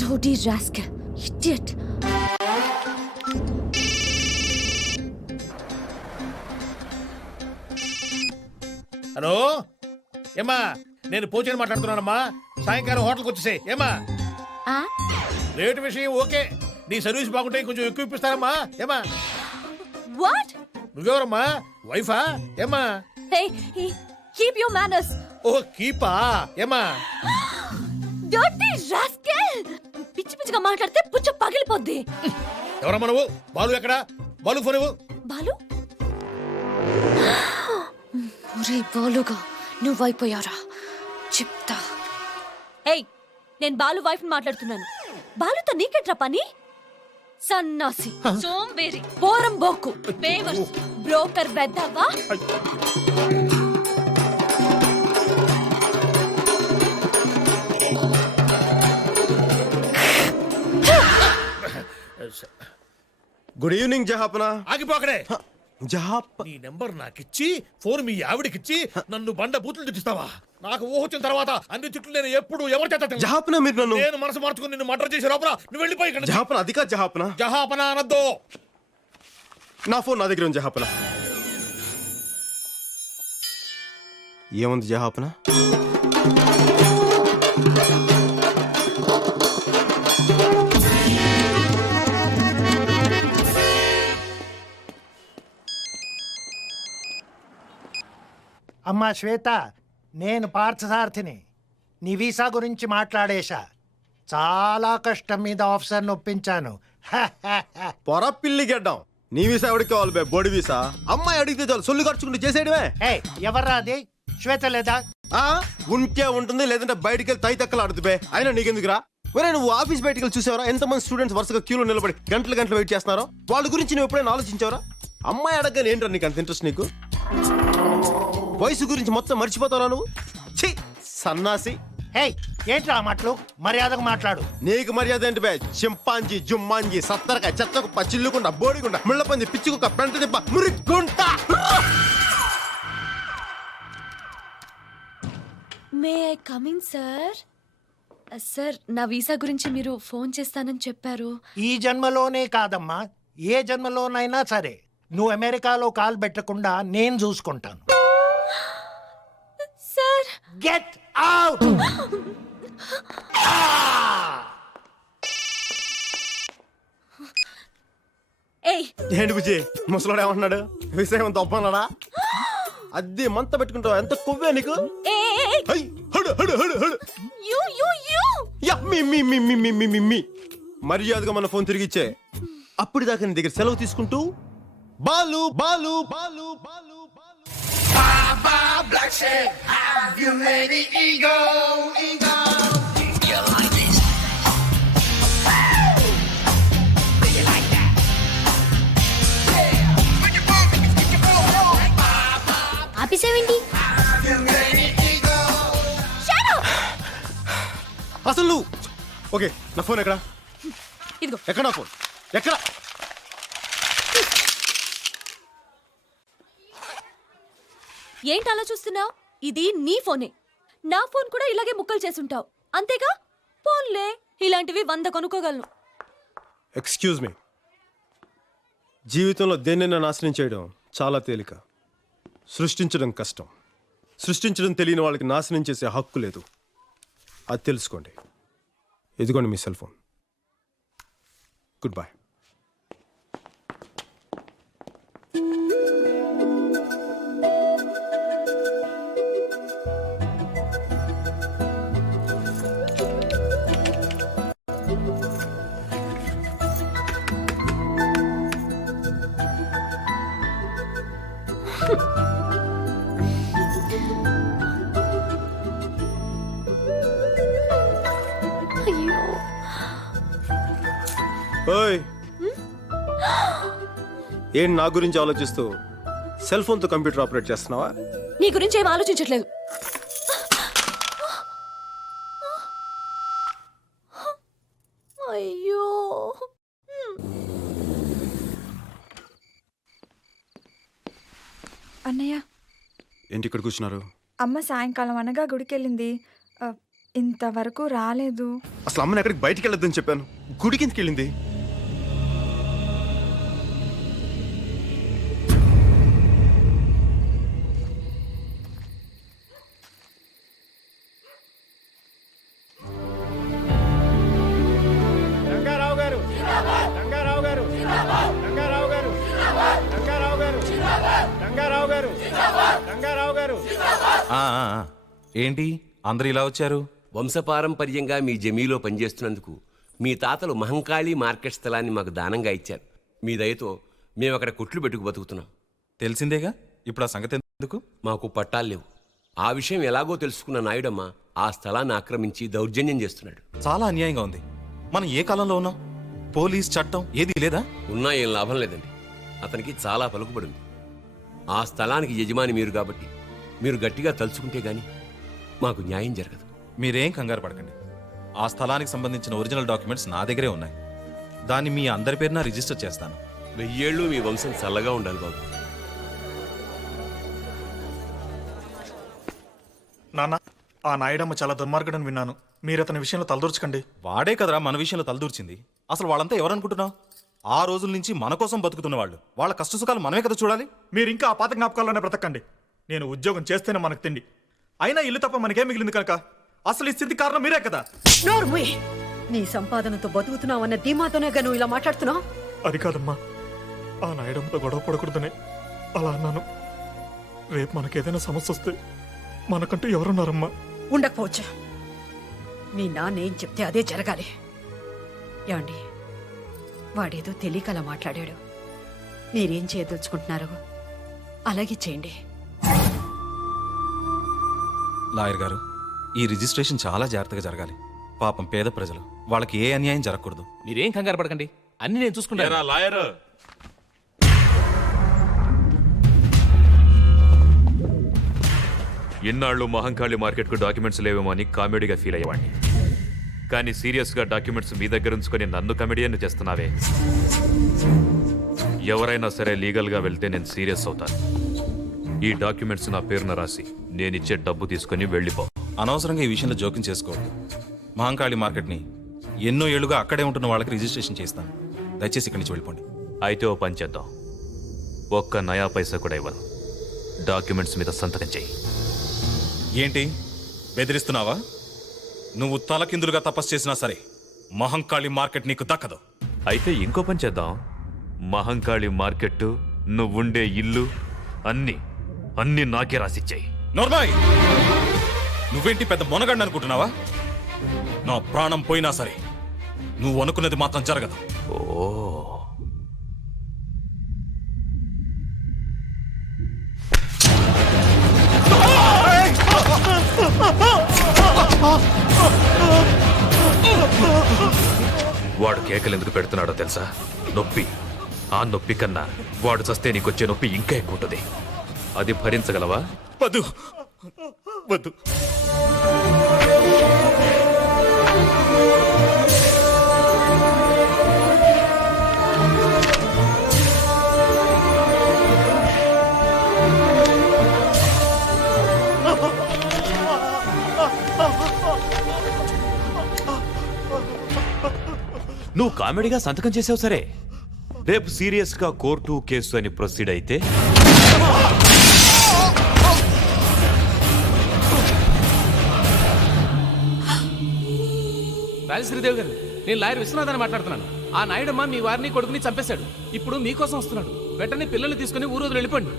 Rowdy rascal. Idiot. Hello ఏమా, నేను పోచని మాట్లాడుతున్నానమ్మా. సాయంకాలం హోటల్కి వచ్చేసే ఏమా. రేటు విషయం ఓకే, నీ సర్వీస్ బాగుంటే కొంచెం ఎక్కువ ఇప్పిస్తారమ్మా ఏమా. What? నువ్వెవరమ్మా, వైఫా ఏమా? Hey, keep your manners. ఓ కీపా ఏమా. Dirty rascal. పిచ్చి పిచ్చిగా మాట్లాడితే పుచ్చ పగిలిపోద్ది. ఎవరమ్మా నువ్వు? బాలు ఎక్కడా? బాలు ఫోన్ ఇవ్వు. బాలు? ఒరే బాలుగా నువ్వైపోయారా చెప్తా. ఏయ్, నేను బాలు వైఫ్ మాట్లాడుతున్నాను. బాలుతో నీకెట్రా పని? సన్నాసి, సోంబేరి, పోరం బోకు, బేవర్స్, బ్రోకర్ బెద్దవా. గుడ్ ఈవినింగ్ జహాపనా. ఆగిపోకడే. జహాప్ నీ నెంబర్ నాకిచ్చి ఫోన్ మీ ఆవిడకిచ్చి నన్ను బండ బూతులు తిట్టిస్తావా? నాకు ఊహ వచ్చిన తర్వాత అన్ని చుట్టూ నేను ఎప్పుడు ఎవరి చేత తినను. జహాపనా, మీరు నన్ను నేను మనసు మార్చుకుని నిన్ను మర్డర్ చేసే లోపల నువ్వు వెళ్ళిపోయి ఇక్కడ. జహాపనా, అది కాదు జహాపనా. జహాపనా అనద్దు. నా ఫోన్ నా దగ్గర ఉంది జహాపనా. ఏముంది జహాపనా? అమ్మా శ్వేత, నేను పార్థసారథిని. నీ వీసా గురించి మాట్లాడేశా. చాలా కష్టం మీద ఆఫీసర్ని ఒప్పించాను. పొర పిల్లి గడ్డం. నీ వీసా ఎవరికి కావాలి బే? బోడి వీసా. అమ్మాయి అడిగితే చాలు, సొల్లు ఖర్చుకుంటూ చేసేయడమే. ఎవర్రా అది? శ్వేత లేదా? ఉంటే ఉంటుంది, లేదంటే బయటికి వెళ్ళి తై తక్కలు ఆడుతు బే. అయినా నీకెందుకురా? ఒరే, నువ్వు ఆఫీస్ బయటికి వెళ్ళి చూసావరా ఎంతమంది స్టూడెంట్స్ వరుసగా క్యూలో నిలబడి గంటలు గంటలు వెయిట్ చేస్తున్నారో? వాళ్ళ గురించి నువ్వు ఎప్పుడైనా ఆలోచించావరా? అమ్మాయి అడగని ఏంట్రా నీకు అంత ఇంట్రెస్ట్? నీకు వయసు గురించి మొత్తం మర్చిపోతావా నువ్వు? ఛీ, సన్నాసి. ఏంట్రా మాటలు? మర్యాదగా మాట్లాడు. నీకు మర్యాద ఏంటి బే? చింపాంజీ, జుమ్మాంజీ, సత్తరకాయ, చెత్తకుప్ప, చిల్లుకుంట, బోడిగుండ, ముళ్ళపంది, పిచ్చుకుక్క, పెంట దిబ్బ, మురిగుంట. May I coming sir? Sir, నా వీసా గురించి మీరు ఫోన్ చేస్తానని చెప్పారు. ఈ జన్మలోనే కాదమ్మా, ఏ జన్మలోనైనా సరే నువ్వు అమెరికాలో కాలు పెట్టకుండా నేను చూసుకుంటాను. Sir, get out. ఏయ్, ఏంటి బుజ్జి, ముసలోడు ఏమంటున్నాడు? విషయం తప్పన్నాడా? అది మంత పెట్టుకుంటావా? ఎంత కొవ్వే నీకు? మర్యాదగా మన ఫోన్ తిరిగి ఇచ్చే. అప్పటిదాకా నీ దగ్గర సెలవు తీసుకుంటూ బాలు బాలు బాలు బాలు ఆపేసావేంటి? అసలు నువ్వు ఓకే. నా ఫోన్ ఎక్కడ? ఇదిగో. ఎక్కడ నా ఫోన్? ఎక్కడ? ఏంటి అలా చూస్తున్నావు? ఇది నీ ఫోనే. నా ఫోన్ కూడా ఇలాగే ముక్కలు చేసుంటావు అంతేగా? ఫోన్లే, ఇలాంటివి 100 కొనుక్కోగలను. Excuse me. జీవితంలో దేన్నైనా నాశనం చేయడం చాలా తేలిక, సృష్టించడం కష్టం. సృష్టించడం తెలియని వాళ్ళకి నాశనం చేసే హక్కు లేదు. అది తెలుసుకోండి. ఇదిగోండి మీ సెల్ ఫోన్. Good bye. ఓయ్, ఏం నా గురించి ఆలోచిస్తూ సెల్ ఫోన్తో కంప్యూటర్ ఆపరేట్ చేస్తున్నావా? నీ గురించి ఏం ఆలోచించట్లేదు. అయ్యో, అన్నయ్య. ఏంటి ఇక్కడ కూర్చున్నారు? అమ్మ సాయంకాలం అనగా గుడికెళ్ళింది. ఇంతవరకు రాలేదు. అసలు అమ్మని ఎక్కడికి బయటికి వెళ్ళొద్దని చెప్పాను, గుడి కిందకి వెళ్ళింది. రంగారావు గారు, రంగారావు గారు, రంగారావు గారు, రంగారావు గారు, రంగారావు గారు, రంగారావు గారు. ఏంటి అందరు ఇలా వచ్చారు? వంశపారంపర్యంగా మీ జమీలో పనిచేస్తున్నందుకు మీ తాతలు మహంకాళి మార్కెట్ స్థలాన్ని మాకు దానంగా ఇచ్చారు. మీ దయతో మేము అక్కడ కొట్లు పెట్టుకు బతుకుతున్నాం. తెలిసిందేగా, ఇప్పుడు ఆ సంగతి ఎందుకు? మాకు పట్టాలు లేవు. ఆ విషయం ఎలాగో తెలుసుకున్న నాయుడమ్మ ఆ స్థలాన్ని ఆక్రమించి దౌర్జన్యం చేస్తున్నాడు. చాలా అన్యాయంగా ఉంది. మనం ఏ కాలంలో ఉన్నాం? పోలీస్ చట్టం ఏది లేదా? ఉన్నా ఏం లాభం లేదండి. అతనికి చాలా పలుకుబడింది. ఆ స్థలానికి యజమాని మీరు కాబట్టి మీరు గట్టిగా తలుచుకుంటే గాని మాకు న్యాయం జరగదు. మీరేం కంగారు పడకండి. ఆ స్థలానికి సంబంధించిన ఒరిజినల్ డాక్యుమెంట్స్ నా దగ్గరే ఉన్నాయి. దాన్ని మీ అందరి పేరున రిజిస్టర్ చేస్తాను. 1000 ఏళ్ళు మీ వంశం చల్లగా ఉండాలి బాబు. నాన్న, ఆ నాయుడమ్మ చాలా దుర్మార్గుడని విన్నాను. మీరు అతని విషయంలో తలదూర్చకండి. వాడే కదరా మన విషయంలో తలదూర్చింది. అసలు వాళ్ళంతా ఎవరనుకుంటున్నావు? ఆ రోజుల నుంచి మన కోసం బతుకుతున్న వాళ్ళు. వాళ్ళ కష్టసుఖాలు మనమే కదా చూడాలి. మీరు ఇంకా ఆ పాత జ్ఞాపకాల్లోనే బ్రతకండి. నేను ఉద్యోగం చేస్తేనే మనకు తిండి. అయినా ఇల్లు తప్ప మనకేం మిగిలింది కనుక అసలు ఈ స్థితి కారణం మీరే కదా. నోర్ముయ్, నీ సంపాదనతో బతుకుతున్నావన్న ధీమాతోనే నువ్వు ఇలా మాట్లాడుతున్నావు. అది కాదమ్మా, ఆ నాయుడమ్మతో గొడవ పడకూడదనే అలా అన్నాను. రేపు మనకేదైనా సమస్య వస్తే మనకంటూ ఎవరున్నారమ్మా? ఉండకపోవచ్చు. మీ నాన్న ఏం చెప్తే అదే జరగాలి. ఏమండి, వాడేదో తెలియక అలా మాట్లాడాడు. మీరేం చేయదలుచుకుంటున్నారో అలాగే చేయండి. లాయర్ గారు, ఈ రిజిస్ట్రేషన్ చాలా జాగ్రత్తగా జరగాలి. పాపం పేద ప్రజలు, వాళ్ళకి ఏ అన్యాయం జరగకూడదు. మీరేం కంగారు పడకండి, అన్ని నేను చూసుకుంటాను. లాయర్, ఇన్నాళ్ళు మహంకాళి మార్కెట్కు డాక్యుమెంట్స్ లేవేమో అని కామెడీగా ఫీల్ అయ్యేవాడిని. కానీ సీరియస్గా డాక్యుమెంట్స్ మీ దగ్గర ఉంచుకొని నన్ను కమెడియన్ చేస్తున్నావే. ఎవరైనా సరే లీగల్గా వెళ్తే నేను సీరియస్ అవుతాను. ఈ డాక్యుమెంట్స్ నా పేరున రాసి నేనిచ్చే డబ్బు తీసుకుని వెళ్ళిపో. అనవసరంగా ఈ విషయంలో జోక్యం చేసుకోవద్దు. మహంకాళి మార్కెట్ని ఎన్నో ఏళ్లుగా అక్కడే ఉంటున్న వాళ్ళకి రిజిస్ట్రేషన్ చేస్తాను. దయచేసి ఇక్కడి నుంచి వెళ్ళిపోండి. అయితే ఓ పని చేద్దాం. ఒక్క నయా పైసా కూడా ఇవ్వను. డాక్యుమెంట్స్ మీద సంతకం చెయ్యి. ఏంటి బెదిరిస్తున్నావా? నువ్వు తలకిందులుగా తపస్సు చేసినా సరే మహంకాళి మార్కెట్ నీకు దక్కదు. అయితే ఇంకో పని చేద్దాం. మహంకాళి మార్కెట్, నువ్వుండే ఇల్లు అన్నీ నాకే రాసిచ్చాయి. నోర్మాయ్, నువ్వేంటి పెద్ద మొనగండి అనుకుంటున్నావా? నా ప్రాణం పోయినా సరే నువ్వు అనుకున్నది మాత్రం జరగదు. ఓ, వాడు కేకలు ఎందుకు పెడుతున్నాడో తెలుసా? నొప్పి. ఆ నొప్పి కన్నా వాడు చస్తే నీకొచ్చే నొప్పి ఇంకా ఎక్కువ ఉంటుంది. అది భరించగలవా? వద్దు వద్దు. నువ్వు కామెడీగా సంతకం చేసావు సరే, రేపు సీరియస్ గా కోర్టు కేసు అని ప్రొసీడ్ అయితే రాజశ్రీదేవి గారు, నేను లాయర్ విశ్వనాథ్ మాట్లాడుతున్నాను. ఆ నాయుడమ్మ మీ వారిని కొడుకుని చంపేశాడు. ఇప్పుడు మీకోసం వస్తున్నాడు. వెంటనే పిల్లల్ని తీసుకుని ఊరు వెళ్ళిపోండి.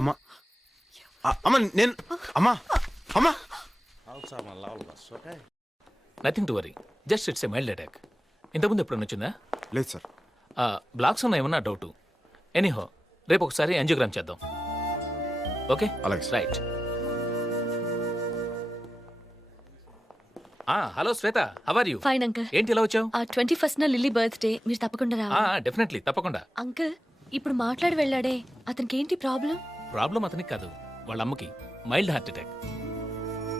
అమ్మా అమ్మా నేను అమ్మా అమ్మా nothing to worry, just it's a mild attack. ఇంతకుముందు ఎప్పుడు వచ్చిందా? లేదు సార్. బ్లాక్స్ ఉన్నాయేమన్నా డౌట్. ఎనీహో, రేపు ఒకసారి యాంజియోగ్రామ్ చేద్దాం. ఓకే, అలాగే. Right. Hello Shweta, how are you? Fine uncle. ఏంటి ఇలా వచ్చావు? 21st లిల్లీ బర్త్డే, మీరు తప్పకుండా రావాలి. డెఫినెట్లీ, తప్పకుండా. అంకుల్, ఇప్పుడు మాట్లాడి వెళ్ళాడే, అతనికి ఏంటి ప్రాబ్లం? ప్రాబ్లం అతనికి కాదు, వాళ్ళ అమ్మకి మైల్డ్ హార్ట్ అటాక్.